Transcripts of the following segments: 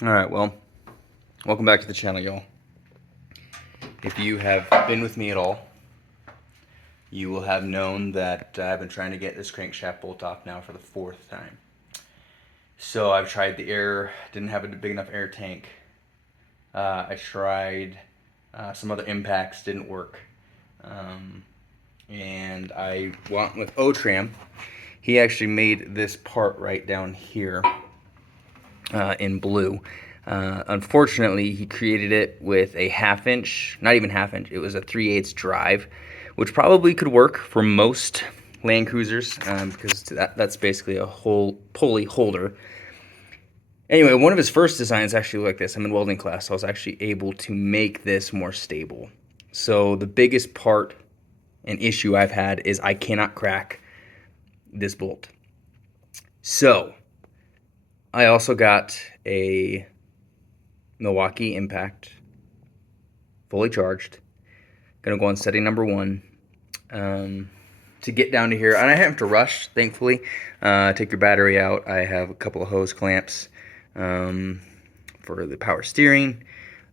Alright, well, welcome back to the channel, y'all. If you have been with me at all, you will have known that I've been trying to get this crankshaft bolt off now for the 4th time. So I've tried the air, didn't have a big enough air tank. I tried some other impacts, didn't work. And I went with Otram. He actually made this part right down here in blue. Unfortunately, he created it with a 1/2 inch, not even 1/2 inch, it was a 3/8 drive, which probably could work for most landcruisers because that's basically a whole pulley holder. Anyway, one of his first designs actually looked like this. I'm in welding class, so I was actually able to make this more stable. So the biggest part and issue I've had is I cannot crack this bolt. So I also got a Milwaukee Impact, fully charged. Gonna go on setting number 1 to get down to here, and I have to rush, thankfully. Take your battery out. I have a couple of hose clamps for the power steering.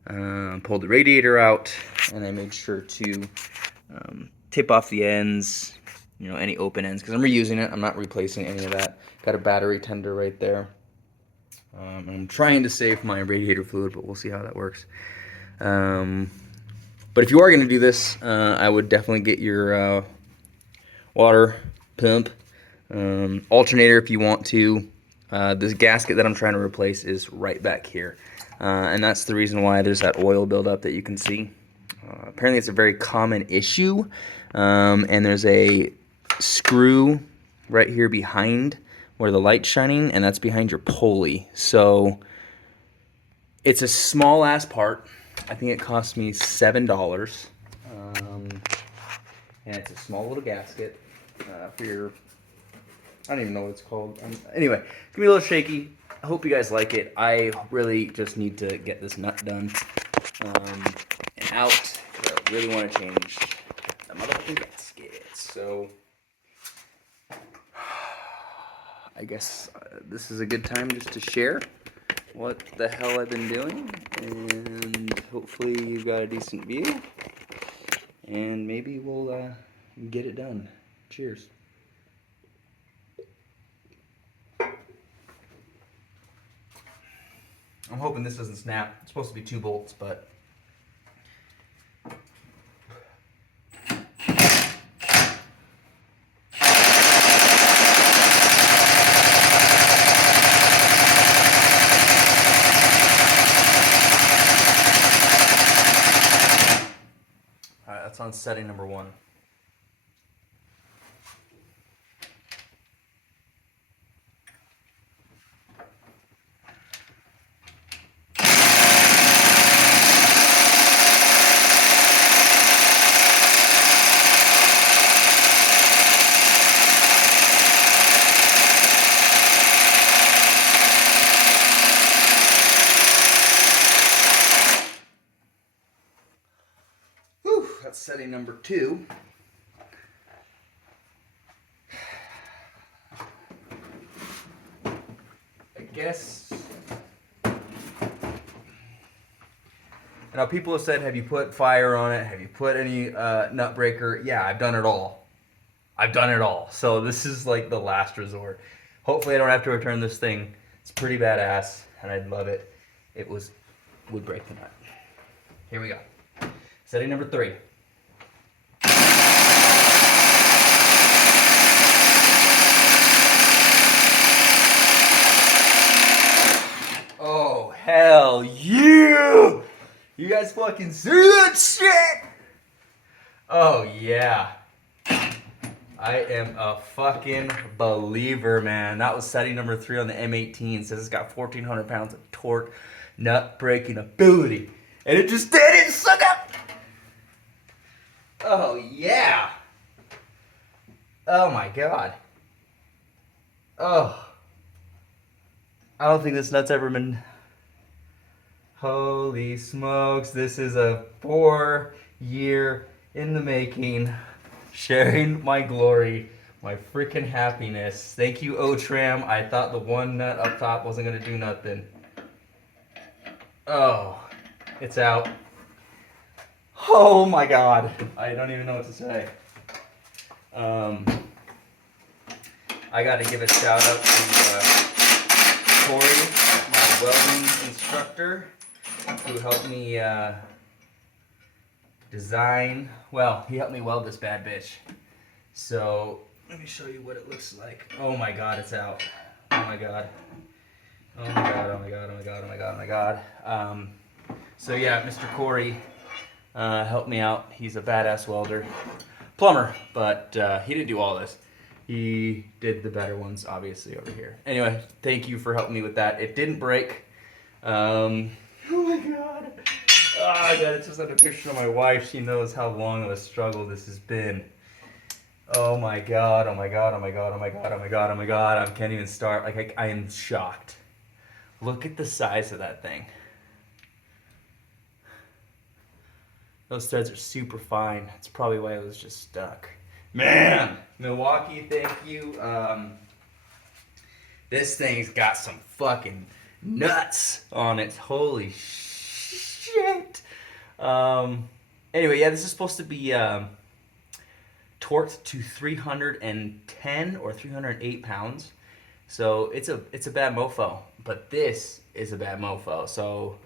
Pulled the radiator out, and I made sure to tip off the ends, you know, any open ends, because I'm reusing it. I'm not replacing any of that. Got a battery tender right there. I'm trying to save my radiator fluid, but we'll see how that works. But if you are going to do this, I would definitely get your water pump, alternator if you want to. This gasket that I'm trying to replace is right back here. And that's the reason why there's that oil buildup that you can see. Apparently it's a very common issue. And there's a screw right here behind where the light's shining, and that's behind your pulley. So it's a small ass part. I think it cost me $7. And it's a small little gasket for your, I don't even know what it's called. Anyway, it's gonna be a little shaky. I hope you guys like it. I really just need to get this nut done and out. I really want to change the motherfucking gasket. So I guess this is a good time just to share what the hell I've been doing, and hopefully you've got a decent view, and maybe we'll get it done. Cheers. I'm hoping this doesn't snap. It's supposed to be 2 bolts, but that's on setting number 1. Whew, that's setting number 2. I guess. Now, people have said, have you put fire on it? Have you put any nut breaker? Yeah, I've done it all. I've done it all. So this is like the last resort. Hopefully I don't have to return this thing. It's pretty badass, and I'd love it. It would break the nut. Here we go. Setting number 3. Oh, hell yeah! You guys fucking see that shit? Oh, yeah. I am a fucking believer, man. That was setting number 3 on the M18. It says it's got 1,400 pounds of torque, nut breaking ability. And it just did it, suck up! Oh, yeah. Oh, my God. Oh. I don't think this nut's ever been... Holy smokes, this is a 4-year in the making, sharing my glory, my freaking happiness. Thank you, Otram. I thought the one nut up top wasn't going to do nothing. Oh, it's out. Oh my God. I don't even know what to say. I got to give a shout out to Corey, my welding instructor, who helped me design. Well, he helped me weld this bad bitch. So let me show you what it looks like. Oh my God, it's out. Oh my God. Oh my God, oh my God, oh my God, oh my God, oh my God. So yeah, Mr. Corey helped me out. He's a badass welder. Plumber, but he didn't do all this. He did the better ones, obviously, over here. Anyway, thank you for helping me with that. It didn't break. Oh my God. Oh, I gotta just send a picture of my wife. She knows how long of a struggle this has been. Oh my God, oh my God, oh my God, oh my God, oh my God, oh my God. I can't even start. Like, I am shocked. Look at the size of that thing. Those threads are super fine. That's probably why it was just stuck. Man, Milwaukee, thank you. This thing's got some fucking nuts on it. Holy shit. Anyway, yeah, this is supposed to be torqued to 310 or 308 pounds. So it's a bad mofo, but this is a bad mofo. So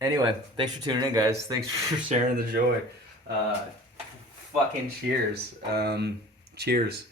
anyway, thanks for tuning in, guys. Thanks for sharing the joy. Fucking cheers. Cheers.